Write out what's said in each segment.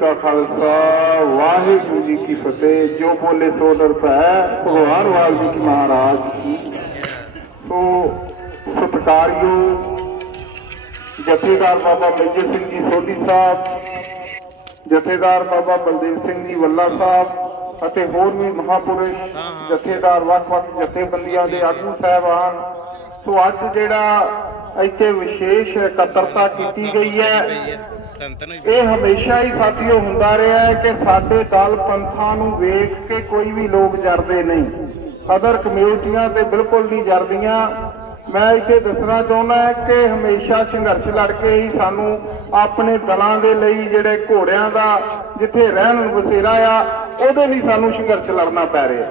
ਕਾ ਖਾਲਸਾ, ਵਾਹਿਗੁਰੂ ਜੀ ਕੀ ਫਤਿਹ। ਜੋ ਬੋਲੇ ਸੋ ਨਿਰਭੈ ਭਗਵਾਨ ਵਾਲਮੀਕੀ ਮਹਾਰਾਜ ਕੀ ਸੋ ਸਤਿਕਾਰਯੋਗ ਜਥੇਦਾਰ ਬਾਬਾ ਮੇਜਰ ਸਿੰਘ ਜੀ ਸੋਢੀ ਸਾਹਿਬ, ਜਥੇਦਾਰ ਬਾਬਾ ਬਲਦੇਵ ਸਿੰਘ ਜੀ ਵੱਲਾ ਸਾਹਿਬ ਅਤੇ ਹੋਰ ਵੀ ਮਹਾਪੁਰਸ਼ ਜਥੇਦਾਰ, ਵੱਖ-ਵੱਖ ਜਥੇਬੰਦੀਆਂ ਦੇ ਆਗੂ ਸਾਹਿਬਾਨ। ਸੋ ਅੱਜ ਜਿਹੜਾ ਇੱਥੇ ਵਿਸ਼ੇਸ਼ ਇਕੱਤਰਤਾ ਕੀਤੀ ਗਈ ਹੈ ਇਹ ਹਮੇਸ਼ਾ ਹੀ ਸਾਥੀਓ ਹੁੰਦਾ ਰਿਹਾ ਹੈ ਕਿ ਸਾਡੇ ਦਲ ਪੰਥਾਂ ਨੂੰ ਵੇਖ ਕੇ ਕੋਈ ਵੀ ਲੋਕ ਜਰਦੇ ਨਹੀਂ। ਅਦਰ ਕਮਿਊਨਿਟੀਆਂ ਤੇ ਬਿਲਕੁਲ ਨਹੀਂ ਜਰਦੀਆਂ। ਮੈਂ ਇੱਥੇ ਦੱਸਣਾ ਚਾਹੁੰਦਾ ਹਾਂ ਕਿ ਹਮੇਸ਼ਾ ਸੰਘਰਸ਼ ਲੜ ਕੇ ਹੀ ਸਾਨੂੰ ਆਪਣੇ ਦਲਾਂ ਦੇ ਲਈ ਜਿਹੜੇ ਘੋੜਿਆਂ ਦਾ ਜਿੱਥੇ ਰਹਿਣ ਨੂੰ ਬਸੇਰਾ ਆ, ਉਹਦੇ ਲਈ ਸਾਨੂੰ ਸੰਘਰਸ਼ ਲੜਨਾ ਪੈ ਰਿਹਾ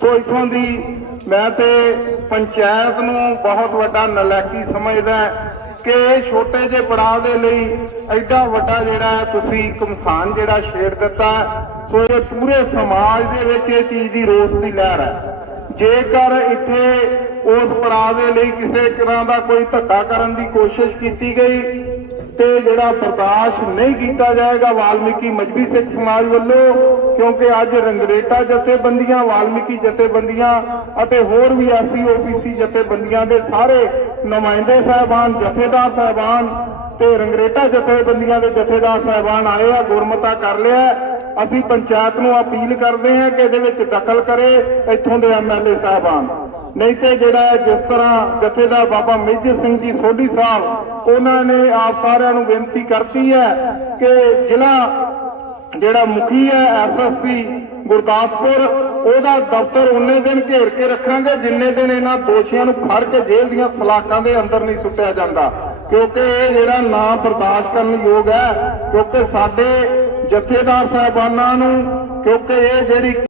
ਸੋ ਇਥੋਂ ਦੀ ਮੈਂ ਤੇ ਪੰਚਾਇਤ ਨੂੰ ਬਹੁਤ ਵੱਡਾ ਨਲਾਇਕੀ ਸਮਝਦਾ ਕਿ ਛੋਟੇ ਜਿਹੇ ਪੜਾਅ ਦੇ ਲਈ ਐਡਾ ਵੱਡਾ ਜਿਹੜਾ ਤੁਸੀਂ ਕਮਸਾਨ ਜਿਹੜਾ ਛੇੜ ਦਿੱਤਾ ਸੋ ਇਹ ਪੂਰੇ ਸਮਾਜ ਦੇ ਵਿੱਚ ਇਹ ਚੀਜ਼ ਦੀ ਰੋਸ ਦੀ ਲਹਿਰ ਹੈ। ਜੇਕਰ ਇੱਥੇ ਉਸ ਪੜਾਅ ਦੇ ਲਈ ਕਿਸੇ ਤਰ੍ਹਾਂ ਦਾ ਕੋਈ ਧੱਕਾ ਕਰਨ ਦੀ ਕੋਸ਼ਿਸ਼ ਕੀਤੀ ਗਈ ਤੇ ਜਿਹੜਾ ਬਰਦਾਸ਼ਤ ਨਹੀਂ ਕੀਤਾ ਜਾਏਗਾ ਵਾਲਮੀਕੀ ਮਜਬੀ ਸਿੱਖ ਸਮਾਜ ਵੱਲੋਂ, ਕਿਉਂਕਿ ਅੱਜ ਰੰਗਰੇਟਾ ਜਥੇਬੰਦੀਆਂ, ਵਾਲਮੀਕੀ ਜਥੇਬੰਦੀਆਂ ਅਤੇ ਹੋਰ ਵੀ ਐਸਸੀ ਓਬੀਸੀ ਜਥੇਬੰਦੀਆਂ ਦੇ ਸਾਰੇ ਨੁਮਾਇੰਦੇ ਸਾਹਿਬਾਨ, ਜਥੇਦਾਰ ਸਾਹਿਬਾਨ ਤੇ ਰੰਗਰੇਟਾ ਜਥੇਬੰਦੀਆਂ ਦੇ ਜਥੇਦਾਰ ਸਾਹਿਬਾਨ ਆਏ ਆ, ਗੁਰਮਤਾ ਕਰ ਲਿਆ। ਅਸੀਂ ਪੰਚਾਇਤ ਨੂੰ ਅਪੀਲ ਕਰਦੇ ਹਾਂ ਕਿ ਇਹਦੇ ਵਿੱਚ ਦਖਲ ਕਰੇ ਇੱਥੋਂ ਦੇ ਐਮਐਲਏ ਸਾਹਿਬਾਨ। ਨਹੀਂ ਤੇ ਜਿਹੜਾ ਜਿਸ ਤਰ੍ਹਾਂ ਜਥੇਦਾਰ ਬਾਬਾ ਮੇਜਰ ਸਿੰਘ ਜੀ ਸੋਢੀ ਸਾਹਿਬ, ਉਹਨਾਂ ਨੇ ਆਪ ਸਾਰਿਆਂ ਨੂੰ ਬੇਨਤੀ ਕਰਤੀ ਹੈ ਕਿ ਜ਼ਿਲ੍ਹਾ ਜਿਹੜਾ ਮੁਖੀ ਹੈ ਐਸਐਸਪੀ ਗੁਰਦਾਸਪੁਰ, ਉਹਦਾ ਦਫ਼ਤਰ ਉਹਨੇ ਦਿਨ ਘੇਰ ਕੇ ਰੱਖਾਂਗੇ, ਜਿੰਨੇ ਦਿਨ ਇਹਨਾਂ ਦੋਸ਼ੀਆਂ ਨੂੰ ਫੜ ਕੇ ਜੇਲ੍ਹ ਦੀਆਂ ਸਲਾਖਾਂ ਦੇ ਅੰਦਰ ਨਹੀਂ ਸੁੱਟਿਆ ਜਾਂਦਾ। ਕਿਉਂਕਿ ਇਹ ਜਿਹੜਾ ਨਾ ਬਰਦਾਸ਼ਤ ਕਰਨ ਯੋਗ ਹੈ, ਕਿਉਂਕਿ ਸਾਡੇ ਜਥੇਦਾਰ ਸਾਹਿਬਾਨਾਂ ਨੂੰ, ਕਿਉਂਕਿ ਇਹ ਜਿਹੜੀ